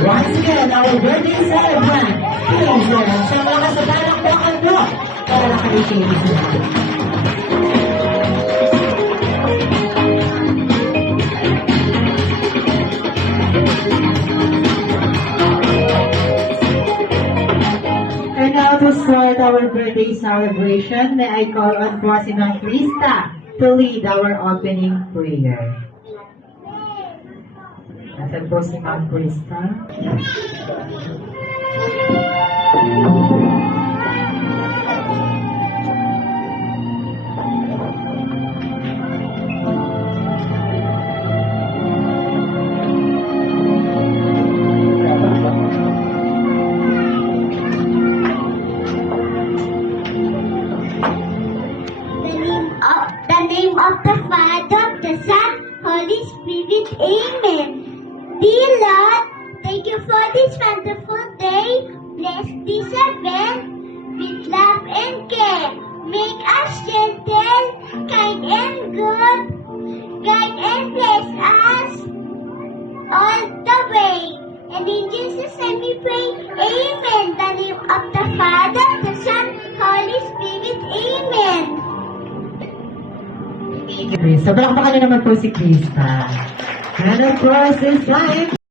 Once again, our birthday celebrant, Hazel, sa mga kasabalang bakal nyo para kay Hazel. And now to start our birthday celebration, may I call on President Krista to lead our opening prayer. Nasaan po si Ma'am Krista? The name of the Father, the Son, Holy Spirit, Amen. Dear Lord, thank you for this wonderful day. Bless this event with love and care. Make us gentle, kind and good. Guide and bless us all the way. And in Jesus' name we pray, Amen. The name of the Father, the Son, Holy Spirit, Amen. Sobrang baka naman po si Krista. And of course, this time,